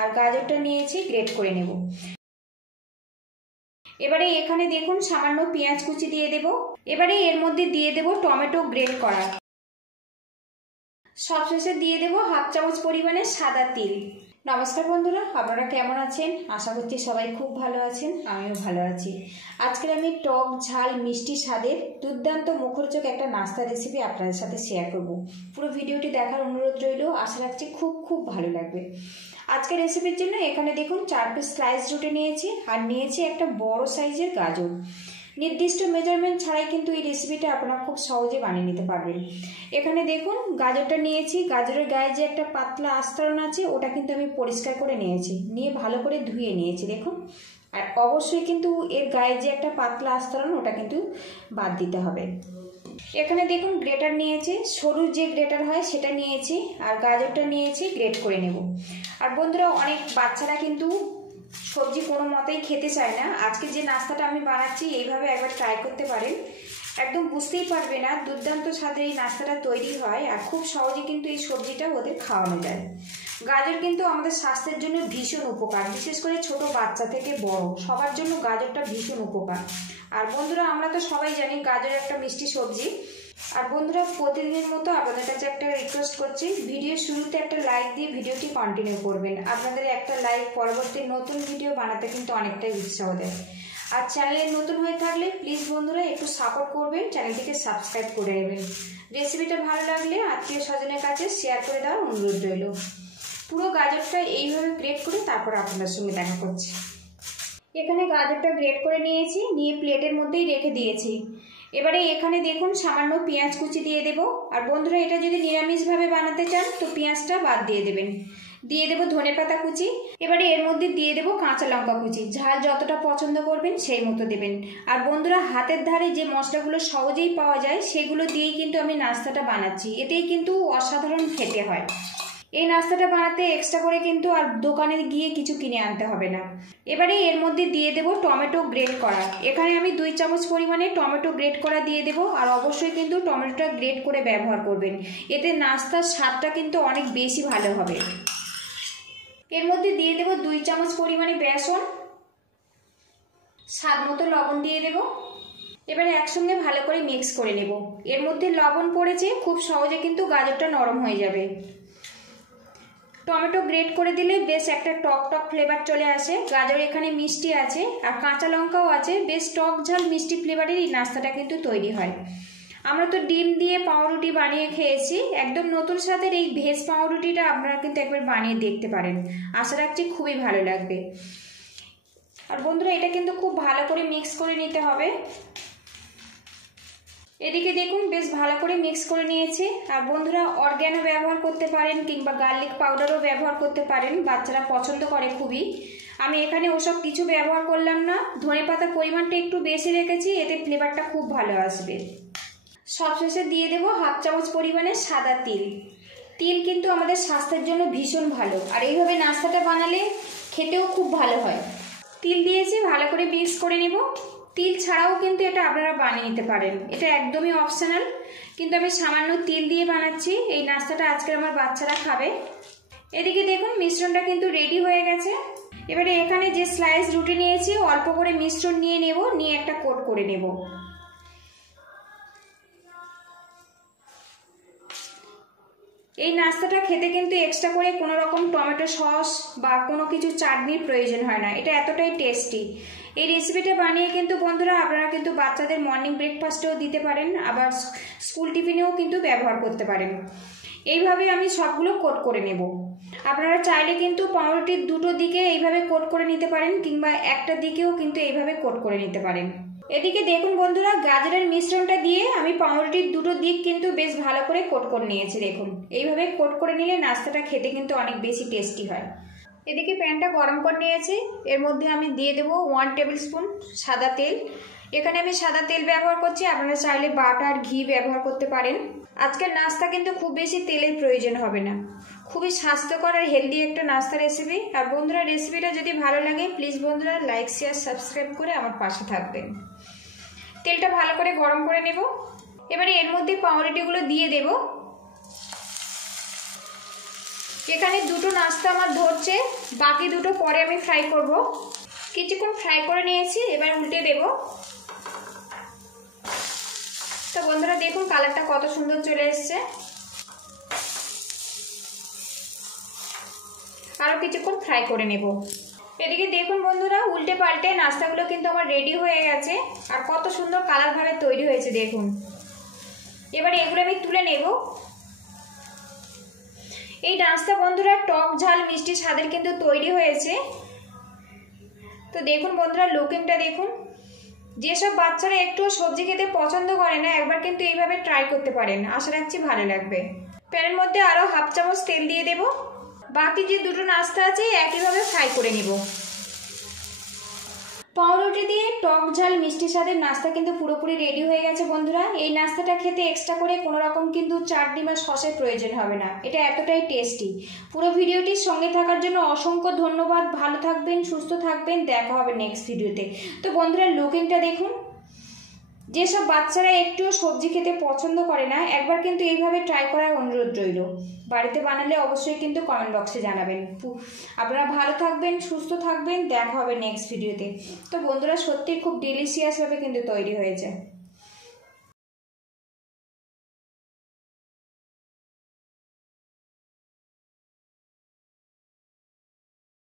আর গাজরটা নিয়েছি, গ্রেট করে নেব। এবারে এখানে দেখুন সামান্য পেঁয়াজ কুচি দিয়ে দেব। এবারে এর মধ্যে দিয়ে দেব টমেটো গ্রেট করা। সবশেষে দিয়ে দেব হাফ চামচ পরিমাণে সাদা তিল। নমস্কার বন্ধুরা, আপনারা কেমন আছেন? আশা করছি সবাই খুব ভালো আছেন, আমিও ভালো আছি। আজকে আমি টক ঝাল মিষ্টি স্বাদের দুর্দান্ত মুখরোচক একটা নাস্তা রেসিপি আপনাদের সাথে শেয়ার করব। পুরো ভিডিওটি দেখার অনুরোধ রইল, আশা রাখছি খুব ভালো লাগবে। আজকের রেসিপির জন্য এখানে দেখুন 4 পিস স্লাইস রুটি নিয়েছি আর নিয়েছি একটা বড় সাইজের গাজর। নির্দিষ্ট মেজারমেন্ট ছাড়াই কিন্তু এই রেসিপিটা আপনারা খুব সহজে বানিয়ে নিতে পারবেন। এখানে দেখুন গাজরটা নিয়েছি, গাজরের গায়ে যে একটা পাতলা আস্তরণ আছে ওটা কিন্তু আমি পরিষ্কার করে নিয়েছি, নিয়ে ভালো করে ধুয়ে নিয়েছি দেখুন। আর অবশ্যই কিন্তু এর গায়ে যে একটা পাতলা আস্তরণ ওটা কিন্তু বাদ দিতে হবে। এখানে দেখুন গ্রেটার নিয়েছি, সরু যে গ্রেটার হয় সেটা নিয়েছি, আর গাজরটা নিয়েছি, গ্রেট করে নেব। আর বন্ধুরা, অনেক বাচ্চারা কিন্তু সবজি কোনো মতেই খেতে চায় না। আজকে যে নাস্তাটা আমি বানাচ্ছি এইভাবে একবার ট্রাই করতে পারেন, একদম বুঝতেই পারবে না দুর্দান্ত স্বাদের এই নাস্তাটা তৈরি হয়। আর খুব সহজে কিন্তু এই সবজিটা ওদের খাওয়ানো যায়। গাজর কিন্তু আমাদের স্বাস্থ্যের জন্য ভীষণ উপকার, বিশেষ করে ছোট বাচ্চা থেকে বড় সবার জন্য গাজরটা ভীষণ উপকার। আর বন্ধুরা, আমরা তো সবাই জানি গাজর একটা মিষ্টি সবজি। আর বন্ধুরা, প্রতিদিনের মতো আপনাদের কাছে একটা রিকোয়েস্ট করছি, ভিডিও শুরুতে একটা লাইক দিয়ে ভিডিওটি কন্টিনিউ করবেন। আপনাদের একটা লাইক পরবর্তী নতুন ভিডিও বানাতে কিন্তু অনেকটাই উৎসাহ দেয়। আর চ্যানেলে নতুন হয়ে থাকলে প্লিজ বন্ধুরা একটু সাপোর্ট করবেন, চ্যানেলটিকে সাবস্ক্রাইব করে নেবেন। রেসিপিটা ভালো লাগলে আত্মীয় স্বজনের কাছে শেয়ার করে দেওয়ার অনুরোধ রইল। পুরো গাজরটা এইভাবে গ্রেট করে তারপর আপনাদের সঙ্গে দেখা করছি। এখানে গাজরটা গ্রেট করে নিয়েছি, নিয়ে প্লেটের মধ্যেই রেখে দিয়েছি। এবারে এখানে দেখুন সামান্য পেঁয়াজ কুচি দিয়ে দেব। আর বন্ধুরা, এটা যদি নিরামিষভাবে বানাতে চান তো পেঁয়াজটা বাদ দিয়ে দেবেন। দিয়ে দেবো ধনেপাতা কুচি। এবারে এর মধ্যে দিয়ে দেবো কাঁচা লঙ্কা কুচি, ঝাল যতটা পছন্দ করবেন সেই মতো দেবেন। আর বন্ধুরা, হাতের ধারে যে মশলাগুলো সহজেই পাওয়া যায় সেগুলো দিয়েই কিন্তু আমি নাস্তাটা বানাচ্ছি, এতেই কিন্তু অসাধারণ খেতে হয়। এই নাস্তাটা বানাতে এক্সট্রা করে কিন্তু আর দোকানে গিয়ে কিছু কিনে আনতে হবে না। এবারে এর মধ্যে দিয়ে দেব টমেটো গ্রেট করা। এখানে আমি 2 চামচ পরিমাণে টমেটো গ্রেট করা দিয়ে দেব। আর অবশ্যই কিন্তু টমেটোটা গ্রেট করে ব্যবহার করবেন, এতে নাস্তার স্বাদটা কিন্তু অনেক বেশি ভালো হবে। এর মধ্যে দিয়ে দেব 2 চামচ পরিমাণে বেসন, স্বাদ মতো লবণ দিয়ে দেব। এবারে একসঙ্গে ভালো করে মিক্স করে নেব। এর মধ্যে লবণ পড়েছে, খুব সহজে কিন্তু গাজরটা নরম হয়ে যাবে। টমেটো গ্রেট করে দিলে বেশ একটা টক ফ্লেভার চলে আসে। গাজর এখানে মিষ্টি আছে আর কাঁচা লঙ্কাও আছে, বেশ টক ঝাল মিষ্টি ফ্লেভারের এই নাস্তাটা কিন্তু তৈরি হয়। আমরা তো ডিম দিয়ে পাউরুটি বানিয়ে খেয়েছি, একদম নতুন স্বাদের এই ভেজ পাউরুটিটা আপনারা কিন্তু একবার বানিয়ে দেখতে পারেন, আশা রাখছি খুবই ভালো লাগবে। আর বন্ধুরা, এটা কিন্তু খুব ভালো করে মিক্স করে নিতে হবে। এদিকে দেখুন বেশ ভালো করে মিক্স করে নিয়েছি। আর বন্ধুরা, অর্গ্যানো ব্যবহার করতে পারেন কিংবা গার্লিক পাউডারও ব্যবহার করতে পারেন, বাচ্চারা পছন্দ করে খুবই। আমি এখানে ওসব কিছু ব্যবহার করলাম না, ধনেপাতার পরিমাণটা একটু বেশি রেখেছি, এতে ফ্লেভারটা খুব ভালো আসবে। সবশেষে দিয়ে দেবো হাফ চামচ পরিমাণে সাদা তিল। তিল কিন্তু আমাদের স্বাস্থ্যের জন্য ভীষণ ভালো, আর এইভাবে নাস্তাটা বানালে খেতেও খুব ভালো হয়। তিল দিয়েছি, ভালো করে মিক্স করে নেব। তিল ছাড়াও কিন্তু এটা আপনারা বানিয়ে নিতে পারেন, এটা একদমই অপশনাল, কিন্তু আমি সামান্য তিল দিয়ে বানাচ্ছি। এই নাস্তাটা আজকে আমার বাচ্চারা খাবে। এদিকে দেখুন মিশ্রণটা কিন্তু রেডি হয়ে গেছে। এবারে এখানে যে স্লাইস রুটি নিয়েছি অল্প করে মিশ্রণ নিয়ে নেব, নিয়ে একটা কোট করে নেব। এই নাস্তাটা খেতে কিন্তু এক্সট্রা করে কোনো রকম টমেটো সস বা কোনো কিছু চাটনির প্রয়োজন হয় না, এটা এতটাই টেস্টি। এই রেসিপিটা বানিয়ে কিন্তু বন্ধুরা আপনারা কিন্তু বাচ্চাদের মর্নিং ব্রেকফাস্টেও দিতে পারেন, আবার স্কুল টিফিনেও কিন্তু ব্যবহার করতে পারেন। এইভাবে আমি সবগুলো কোট করে নেব। আপনারা চাইলে কিন্তু পাউরুটির দুটো দিকে এইভাবে কোট করে নিতে পারেন, কিংবা একটা দিকেও কিন্তু এইভাবে কোট করে নিতে পারেন। এদিকে দেখুন বন্ধুরা, গাজরের মিশ্রণটা দিয়ে আমি পাউরুটির দুটো দিক কিন্তু বেশ ভালো করে কোট করে নিয়েছি। দেখুন এইভাবে কোট করে নিলে নাস্তাটা খেতে কিন্তু অনেক বেশি টেস্টি হয়। এদিকে প্যানটা গরম করে নিয়েছি, এর মধ্যে আমি দিয়ে দেবো 1 টেবিল স্পুন সাদা তেল। এখানে আমি সাদা তেল ব্যবহার করছি, আপনারা চাইলে বাটার ঘি ব্যবহার করতে পারেন। আজকের নাস্তা কিন্তু খুব বেশি তেলের প্রয়োজন হবে না, খুবই স্বাস্থ্যকর আর হেলদি একটা নাস্তা রেসিপি। আর বন্ধুরা, রেসিপিটা যদি ভালো লাগে প্লিজ বন্ধুরা লাইক শেয়ার সাবস্ক্রাইব করে আমার পাশে থাকবেন। তেলটা ভালো করে গরম করে নেব। এবারে এর মধ্যে পাউরুটিগুলো দিয়ে দেব। এখানে দুটো নাস্তা আমার ধরছে, বাকি দুটো পরে আমি ফ্রাই করব। কিছুক্ষণ ফ্রাই করে নিয়েছি, এবার উল্টে দেব। তো বন্ধুরা দেখুন কালারটা কত সুন্দর চলে এসছে। আরও কিছুক্ষণ ফ্রাই করে নেব। এদিকে দেখুন বন্ধুরা উল্টে পাল্টে নাস্তাগুলো কিন্তু আমার রেডি হয়ে গেছে, আর কত সুন্দর কালার ভাবে তৈরি হয়েছে দেখুন। এবারে এগুলো আমি তুলে নেব। এই নাস্তা বন্ধুরা টক ঝাল মিষ্টি স্বাদের কিন্তু তৈরি হয়েছে। তো দেখুন বন্ধুরা লুকিংটা দেখুন। যেসব বাচ্চারা একটু সবজি খেতে পছন্দ করে না, একবার কিন্তু এইভাবে ট্রাই করতে পারেন, আশা রাখছি ভালো লাগবে। প্যানের মধ্যে আরও হাফ চামচ তেল দিয়ে দেব। বাকি যে দুটো নাস্তা আছে একইভাবে ফ্রাই করে নিব। পাউরুটি দিয়ে টক ঝাল মিষ্টি স্বাদের নাস্তা কিন্তু পুরোপুরি রেডি হয়ে গেছে বন্ধুরা। এই নাস্তাটা খেতে এক্সট্রা করে কোনো রকম কিন্তু চাটনি বা সসের প্রয়োজন হবে না, এটা এতটাই টেস্টি। পুরো ভিডিওটির সঙ্গে থাকার জন্য অসংখ্য ধন্যবাদ। ভালো থাকবেন, সুস্থ থাকবেন, দেখা হবে নেক্সট ভিডিওতে। তো বন্ধুরা লুকিংটা দেখুন। যেসব বাচ্চারা একটুও সবজি খেতে পছন্দ করে না, একবার কিন্তু এইভাবে ট্রাই করার অনুরোধ রইল। বাড়িতে বানালে অবশ্যই কিন্তু কমেন্ট বক্সে জানাবেন। আপনারা ভালো থাকবেন, সুস্থ থাকবেন, দেখা হবে নেক্সট ভিডিওতে। তো বন্ধুরা সত্যি খুব ডিলিশিয়াসভাবে কিন্তু তৈরি হয়েছে।